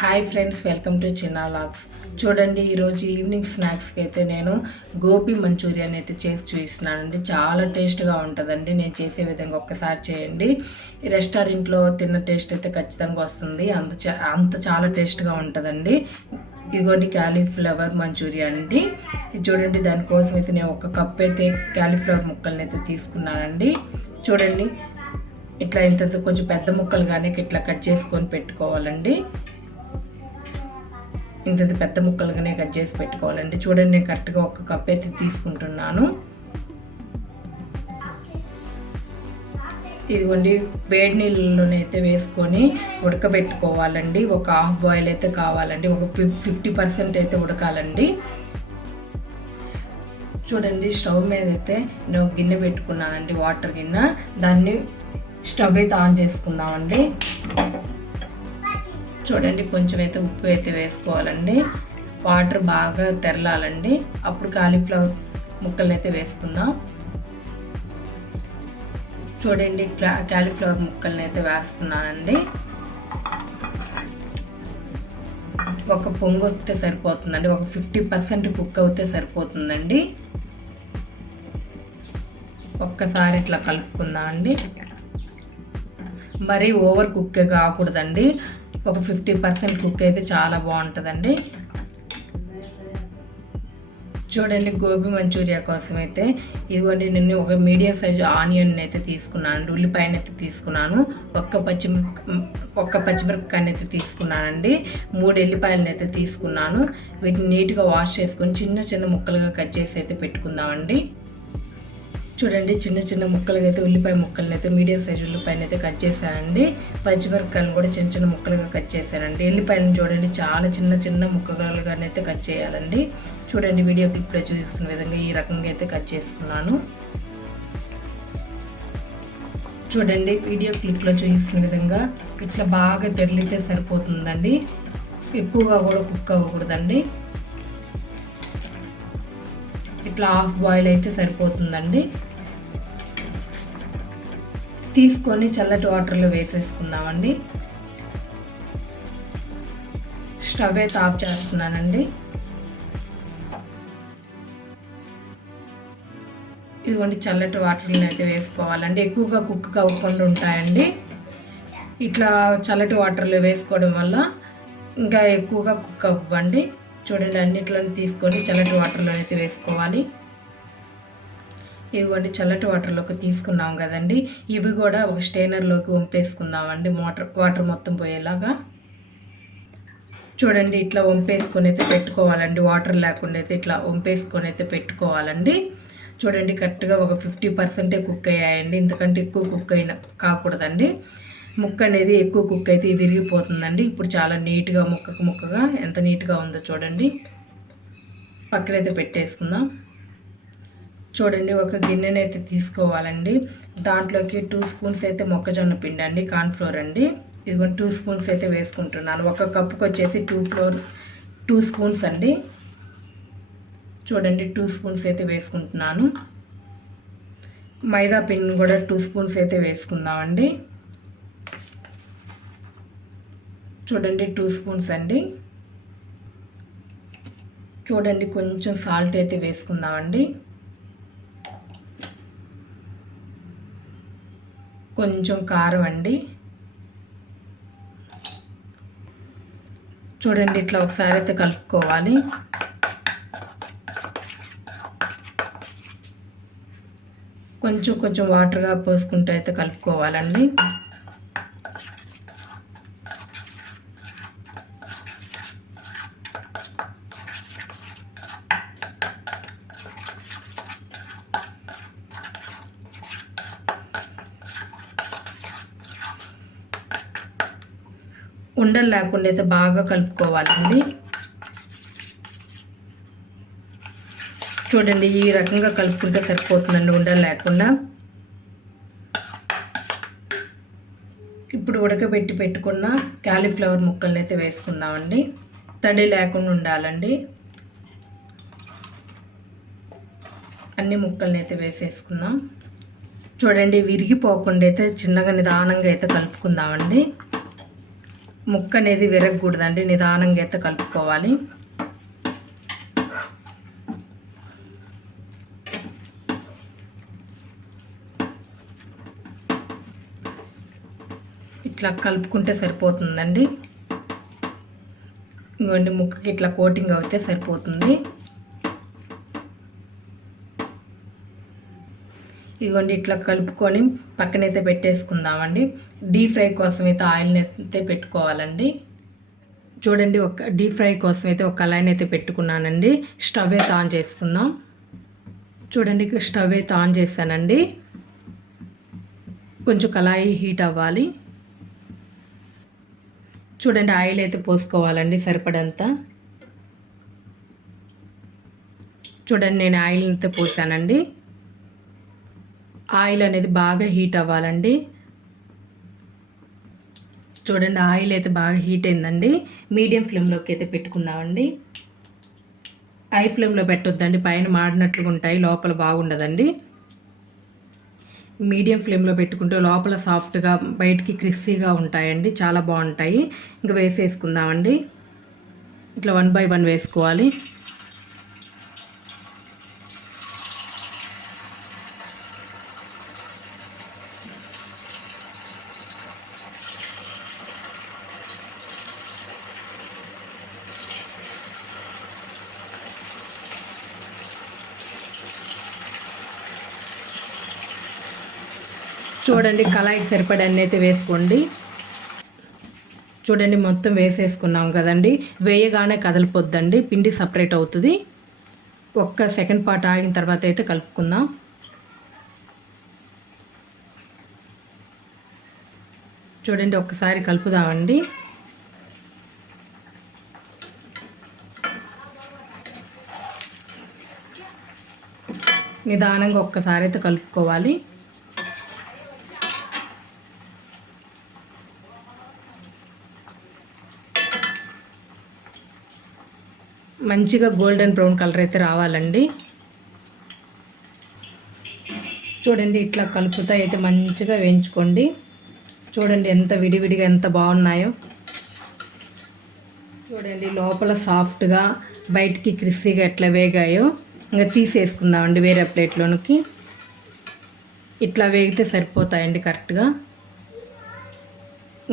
Hi friends welcome to Chinna vlogs చూడండి ఈరోజు evening స్నాక్స్కి అయితే నేను గోబీ మంచూరియాని అయితే చేసి చూపిస్తున్నానండి. చాలా టేస్ట్గా ఉంటుందండి. నేను చేసే విధంగా ఒక్కసారి చేయండి. ఈ రెస్టారెంట్లో తిన్న టేస్ట్ అయితే ఖచ్చితంగా వస్తుంది. అంత చా- అంత చాలా టేస్ట్గా ఉంటుందండి. ఇదిగోండి క్యాలీఫ్లవర్ మంచూరియా అండి ఇది చూడండి దానికోసం అయితే నేను ఒక కప్ అయితే క్యాలీఫ్లవర్ ముక్కల్ని అయితే తీసుకున్నానండి. చూడండి ఇట్లా ఇంత కొంచెం పెద్ద ముక్కలు కానీ ఇట్లా కట్ చేసుకొని పెట్టుకోవాలండి. ఇంత పెద్ద ముక్కలుగానే కట్ చేసి పెట్టుకోవాలండి. చూడండి నేను కరెక్ట్గా ఒక కప్ అయితే తీసుకుంటున్నాను. ఇదిగోండి వేడి నీళ్ళలోనైతే వేసుకొని ఉడకబెట్టుకోవాలండి. ఒక హాఫ్ బాయిల్ అయితే కావాలండి. ఒక ఫిఫ్టీ పర్సెంట్ అయితే ఉడకాలండి. చూడండి స్టవ్ మీద అయితే నేను గిన్నె పెట్టుకున్నానండి వాటర్ గిన్నె. దాన్ని స్టవ్ అయితే ఆన్ చేసుకుందామండి. చూడండి కొంచెం అయితే ఉప్పు అయితే వేసుకోవాలండి. వాటర్ బాగా తెరలాలండి. అప్పుడు కాలీఫ్లవర్ ముక్కలు అయితే వేసుకుందాం. చూడండి క్లా కాలీఫ్లవర్ ముక్కల్ని అయితే వేస్తున్నానండి. ఒక పొంగు వస్తే సరిపోతుందండి. ఒక ఫిఫ్టీ పర్సెంట్ కుక్ అవుతే సరిపోతుందండి. ఒక్కసారి ఇట్లా కలుపుకుందాం అండి మరీ ఓవర్ కుక్ కాకూడదండి. ఒక ఫిఫ్టీ పర్సెంట్ కుక్ అయితే చాలా బాగుంటుందండి. చూడండి గోబీ మంచూరియా కోసం అయితే ఇదిగోండి నేను ఒక మీడియం సైజు ఆనియన్ అయితే తీసుకున్నాను ఉల్లిపాయని అయితే తీసుకున్నాను ఒక్క పచ్చిమిరప ఒక్క పచ్చిమిరపకాయని అయితే తీసుకున్నానండి మూడు ఎల్లిపాయలను అయితే తీసుకున్నాను. వీటిని నీట్గా వాష్ చేసుకొని చిన్న చిన్న ముక్కలుగా కట్ చేసి అయితే పెట్టుకుందామండి. చూడండి చిన్న చిన్న ముక్కలుగా అయితే ఉల్లిపాయ ముక్కలను అయితే మీడియం సైజ్ ఉల్లిపాయలు అయితే కట్ చేశానండి. పచ్చిమిరపకాయలను కూడా చిన్న చిన్న ముక్కలుగా కట్ చేశానండి. ఎల్లిపాయలను చూడండి చాలా చిన్న చిన్న ముక్కలుగానైతే కట్ చేయాలండి. చూడండి వీడియో క్లిప్లో చూపిస్తున్న విధంగా ఈ రకంగా అయితే కట్ చేసుకున్నాను. చూడండి వీడియో క్లిప్లో చూపిస్తున్న విధంగా ఇట్లా బాగా తెరిలితే సరిపోతుందండి. ఎక్కువగా కూడా కుక్ అవ్వకూడదండి. ఇట్లా హాఫ్ బాయిల్ అయితే సరిపోతుందండి. తీసుకొని చల్లటి వాటర్లో వేసేసుకుందామండి. స్టవ్ అయితే ఆఫ్ చేస్తున్నానండి. ఇదిగోండి చల్లటి వాటర్ని అయితే వేసుకోవాలండి. ఎక్కువగా కుక్ అవ్వకుండా ఉంటాయండి. ఇట్లా చల్లటి వాటర్లో వేసుకోవడం వల్ల ఇంకా ఎక్కువగా కుక్ అవ్వండి. చూడండి అన్నిట్లోని తీసుకొని చల్లటి వాటర్లో అయితే వేసుకోవాలి. ఇదిగోండి చల్లటి వాటర్లోకి తీసుకున్నాం కదండి. ఇవి కూడా ఒక స్టైనర్లోకి వంపేసుకుందామండి. మోటర్ వాటర్ మొత్తం పోయేలాగా. చూడండి ఇట్లా వంపేసుకొని అయితే పెట్టుకోవాలండి. వాటర్ లేకుండా అయితే ఇట్లా వంపేసుకొని అయితే పెట్టుకోవాలండి. చూడండి కరెక్ట్గా ఒక ఫిఫ్టీ పర్సెంటే కుక్ అయ్యాయండి. ఎందుకంటే ఎక్కువ కుక్ అయిన కాకూడదండి. ముక్క అనేది ఎక్కువ కుక్ అయితే విరిగిపోతుందండి. ఇప్పుడు చాలా నీట్గా ముక్కకు ముక్కగా ఎంత నీట్గా ఉందో చూడండి. పక్కనైతే పెట్టేసుకుందాం. చూడండి ఒక గిన్నెనైతే తీసుకోవాలండి. దాంట్లోకి టూ స్పూన్స్ అయితే మొక్కజొన్న పిండి అండి కార్న్ఫ్లోర్ అండి. ఇదిగో టూ స్పూన్స్ అయితే వేసుకుంటున్నాను. ఒక కప్పుకి వచ్చేసి టూ ఫ్లోర్ టూ స్పూన్స్ అండి. చూడండి టూ స్పూన్స్ అయితే వేసుకుంటున్నాను. మైదా పిండిని కూడా టూ స్పూన్స్ అయితే వేసుకుందామండి. చూడండి టూ స్పూన్స్ అండి. చూడండి కొంచెం సాల్ట్ అయితే వేసుకుందామండి. కొంచెం కారం అండి. చూడండి ఇట్లా ఒకసారి అయితే కలుపుకోవాలి. కొంచెం కొంచెం వాటర్గా పోసుకుంటూ అయితే కలుపుకోవాలండి ఉండలు లేకుండా అయితే బాగా కలుపుకోవాలండి. చూడండి ఈ రకంగా కలుపుకుంటే సరిపోతుందండి ఉండలు లేకుండా. ఇప్పుడు ఉడకబెట్టి పెట్టుకున్న క్యాలీఫ్లవర్ ముక్కల్ని అయితే వేసుకుందామండి. తడి లేకుండా ఉండాలండి. అన్ని ముక్కల్ని అయితే వేసేసుకుందాం. చూడండి విరిగిపోకుండా అయితే చిన్నగా నిదానంగా అయితే కలుపుకుందామండి. ముక్క అనేది విరగకూడదండి నిదానంగా అయితే కలుపుకోవాలి. ఇట్లా కలుపుకుంటే సరిపోతుందండి. ఇంకోండి ముక్కకి ఇట్లా కోటింగ్ అవుతే సరిపోతుంది. ఇదిగోండి ఇట్లా కలుపుకొని పక్కనైతే పెట్టేసుకుందామండి. డీప్ ఫ్రై కోసం అయితే ఆయిల్ని అయితే పెట్టుకోవాలండి. చూడండి ఒక డీప్ ఫ్రై కోసం అయితే ఒక కళాయిని అయితే పెట్టుకున్నానండి. స్టవ్ అయితే ఆన్ చేసుకుందాం. చూడండి స్టవ్ అయితే ఆన్ చేశానండి. కొంచెం కళాయి హీట్ అవ్వాలి. చూడండి ఆయిల్ అయితే పోసుకోవాలండి సరిపడంత. చూడండి నేను ఆయిల్ అయితే పోసానండి. ఆయిల్ అనేది బాగా హీట్ అవ్వాలండి. చూడండి ఆయిల్ అయితే బాగా హీట్ అయిందండి. మీడియం ఫ్లేమ్లోకి అయితే పెట్టుకుందామండి. హై ఫ్లేమ్లో పెట్టొద్దండి పైన మాడినట్లుగా ఉంటాయి లోపల బాగుండదండి. మీడియం ఫ్లేమ్లో పెట్టుకుంటే లోపల సాఫ్ట్గా బయటికి క్రిస్పీగా ఉంటాయండి చాలా బాగుంటాయి. ఇంకా వేసేసుకుందామండి. ఇట్లా వన్ బై వన్ వేసుకోవాలి. చూడండి కళాయికి సరిపడా అన్నీ అయితే వేసుకోండి. చూడండి మొత్తం వేసేసుకున్నాం కదండి. వేయగానే కదలిపోద్దండి పిండి సపరేట్ అవుతుంది. ఒక్క సెకండ్ పార్ట్ ఆగిన తర్వాత అయితే కలుపుకుందాం. చూడండి ఒక్కసారి కలుపుదామండి. నిదానంగా ఒక్కసారి అయితే కలుపుకోవాలి. మంచిగా గోల్డెన్ బ్రౌన్ కలర్ అయితే రావాలండి. చూడండి ఇట్లా కలుపుతా అయితే మంచిగా వేయించుకోండి. చూడండి ఎంత విడివిడిగా ఎంత బాగున్నాయో. చూడండి లోపల సాఫ్ట్గా బయటికి క్రిస్పీగా ఎట్లా వేగాయో ఇంకా తీసేసుకుందామండి వేరే ప్లేట్లోనికి. ఇట్లా వేగితే సరిపోతాయండి కరెక్ట్గా.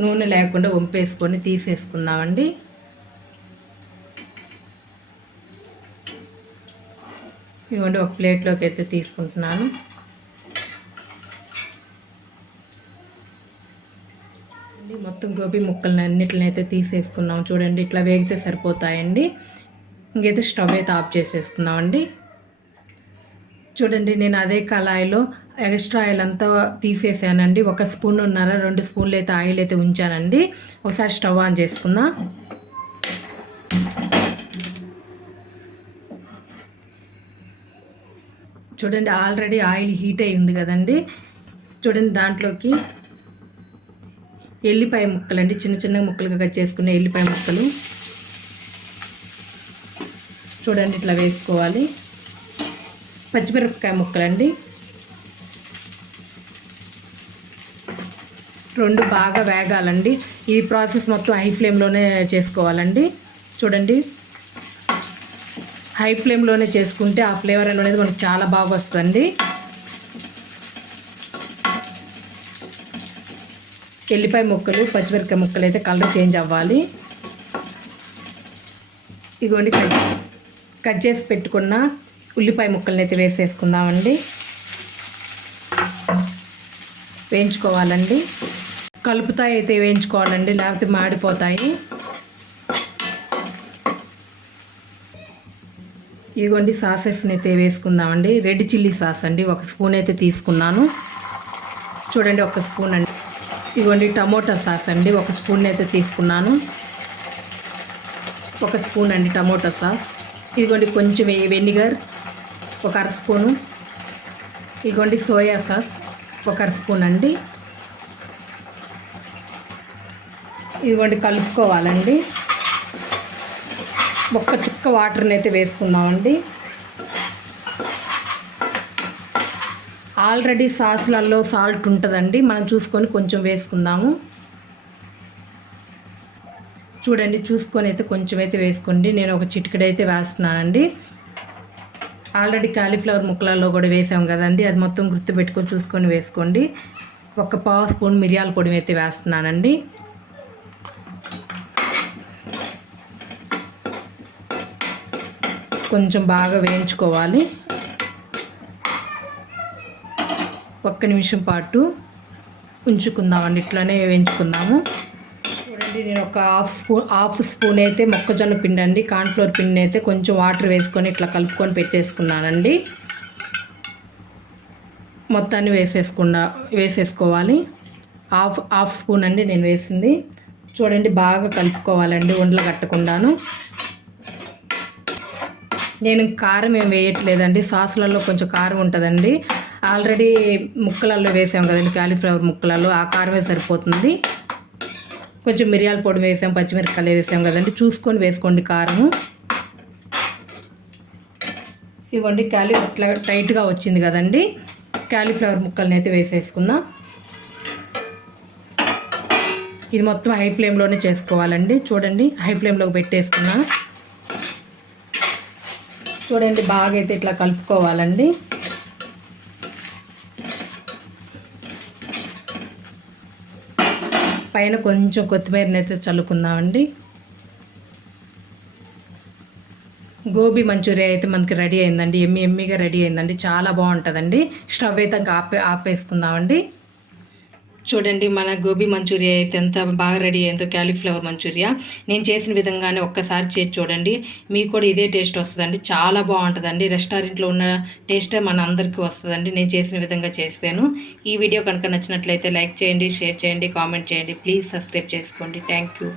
నూనె లేకుండా వంపేసుకొని తీసేసుకుందామండి. ఇదిగోండి ఒక ప్లేట్లోకి అయితే తీసుకుంటున్నాను. మొత్తం గోబీ ముక్కలను అన్నిటిని అయితే తీసేసుకున్నాం. చూడండి ఇట్లా వేగితే సరిపోతాయండి. ఇంకైతే స్టవ్ అయితే ఆఫ్ చేసేసుకున్నామండి చూడండి నేను అదే కళాయిలో ఎక్స్ట్రా ఆయిల్ అంతా తీసేసానండి. ఒక స్పూన్ ఉన్నారా రెండు స్పూన్లు అయితే ఆయిల్ అయితే ఉంచానండి. ఒకసారి స్టవ్ ఆన్ చేసుకుందాం. చూడండి ఆల్రెడీ ఆయిల్ హీట్ అయి ఉంది కదండి. చూడండి దాంట్లోకి ఎల్లిపాయ ముక్కలు అండి చిన్న చిన్న ముక్కలుగా కట్ చేసుకునే ఎల్లిపాయ ముక్కలు. చూడండి ఇట్లా వేసుకోవాలి. పచ్చిమిరపకాయ ముక్కలండి. రెండు బాగా వేగాలండి. ఈ ప్రాసెస్ మొత్తం హై ఫ్లేమ్లోనే చేసుకోవాలండి. చూడండి. హై ఫ్లేమ్లోనే చేసుకుంటే ఆ ఫ్లేవర్ అనేది మనకు చాలా బాగా వస్తుంది. ఎల్లిపాయ ముక్కలు పచ్చిమిరపకాయ ముక్కలు అయితే కలర్ చేంజ్ అవ్వాలి. ఇదిగోండి కట్ కట్ చేసి పెట్టుకున్న ఉల్లిపాయ ముక్కల్ని అయితే వేసేసుకుందామండి. వేయించుకోవాలండి. కలుపుతాయి అయితే వేయించుకోవాలండి లేకపోతే మాడిపోతాయి. ఇదిగోండి సాసెస్ని అయితే వేసుకుందామండి. రెడ్ చిల్లీ సాస్ అండి. ఒక స్పూన్ అయితే తీసుకున్నాను. చూడండి ఒక స్పూన్ అండి. ఇదిగోండి టమోటా సాస్ అండి. ఒక స్పూన్ అయితే తీసుకున్నాను. ఒక స్పూన్ అండి టమోటా సాస్. ఇదిగోండి కొంచెం వెనిగర్ ఒక అర స్పూను. ఇదిగోండి సోయా సాస్ ఒక అర స్పూన్ అండి. ఇదిగోండి కలుపుకోవాలండి. ఒక్క చుక్క వాటర్ని అయితే వేసుకుందామండి. ఆల్రెడీ సాసులలో సాల్ట్ ఉంటుందండి. మనం చూసుకొని కొంచెం వేసుకుందాము. చూడండి చూసుకొని అయితే కొంచెం అయితే వేసుకోండి. నేను ఒక చిటికెడైతే వేస్తున్నానండి. ఆల్రెడీ కాలీఫ్లవర్ ముక్కలలో కూడా వేసాం కదండి. అది మొత్తం గుర్తు పెట్టుకొని చూసుకొని వేసుకోండి. ఒక పావు స్పూన్ మిరియాల పొడి అయితే వేస్తున్నానండి. కొంచెం బాగా వేయించుకోవాలి. ఒక్క నిమిషం పాటు ఉంచుకుందామండి. ఇట్లానే వేయించుకుందాము. చూడండి నేను ఒక హాఫ్ స్పూన్ హాఫ్ స్పూన్ అయితే మొక్కజొన్న పిండి అండి కార్న్ఫ్లోర్ పిండి అయితే కొంచెం వాటర్ వేసుకొని ఇట్లా కలుపుకొని పెట్టేసుకున్నానండి. మొత్తాన్ని వేసేసుకున్నా వేసేసుకోవాలి. హాఫ్ హాఫ్ స్పూన్ అండి నేను వేసింది. చూడండి బాగా కలుపుకోవాలండి ఉండలు కట్టకుండాను. నేను కారం ఏం వేయట్లేదండి. సాసులలో కొంచెం కారం ఉంటుందండి. ఆల్రెడీ ముక్కలలో వేసాం కదండి కాలీఫ్లవర్ ముక్కలలో. ఆ కారమే సరిపోతుంది. కొంచెం మిరియాల పొడి వేసాం పచ్చిమిరపకాయలు వేసాం కదండి. చూసుకొని వేసుకోండి కారము. ఇవ్వండి క్యాలీ ఇట్లా టైట్గా వచ్చింది కదండి. క్యాలీఫ్లవర్ ముక్కల్ని అయితే వేసేసుకుందాం. ఇది మొత్తం హై ఫ్లేమ్లోనే చేసుకోవాలండి. చూడండి హై ఫ్లేమ్లోకి పెట్టేసుకున్నాను. చూడండి బాగా అయితే ఇట్లా కలుపుకోవాలండి. పైన కొంచెం కొత్తిమీరని అయితే చల్లుకుందామండి. గోబీ మంచూరియా అయితే మనకి రెడీ అయిందండి. ఎమ్మి ఎమ్మిగా రెడీ అయిందండి. చాలా బాగుంటుందండి. స్టవ్ అయితే ఆపే ఆపేసుకుందామండి. చూడండి మన గోబీ మంచూరియా అయితే ఎంత బాగా రెడీ అయిందో క్యాలీఫ్లవర్ మంచూరియా. నేను చేసిన విధంగానే ఒక్కసారి చేసి చూడండి. మీకు కూడా ఇదే టేస్ట్ వస్తుందండి. చాలా బాగుంటుందండి. రెస్టారెంట్లో ఉన్న టేస్టే మన అందరికీ వస్తుందండి. నేను చేసిన విధంగా చేస్తాను. ఈ వీడియో కనుక నచ్చినట్లయితే లైక్ చేయండి షేర్ చేయండి కామెంట్ చేయండి. ప్లీజ్ సబ్స్క్రైబ్ చేసుకోండి. Thank you.